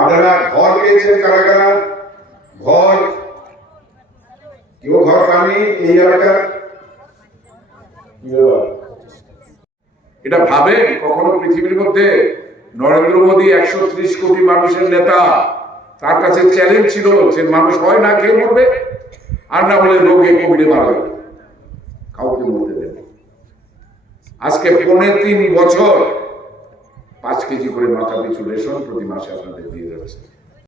আপনারা ঘর পেয়েছেন কারা কারা? ঘর কেউ ঘর পাননি এই এলাকার? এটা ভাবেন কখনো পৃথিবীর মধ্যে নরেন্দ্র মোদী 130 কোটি মানুষের নেতা, তার কাছে চ্যালেঞ্জ ছিল যে মানুষ হয় না খেয়ে মরবে আর না হলে রোগে কোভিডে মারা যাবে, কাউকে মরতে দেবে। আজকে 3.5 বছর 5 কেজি করে মাথা পিছু রেশন প্রতি মাসে আপনাদের দিয়ে যাচ্ছে।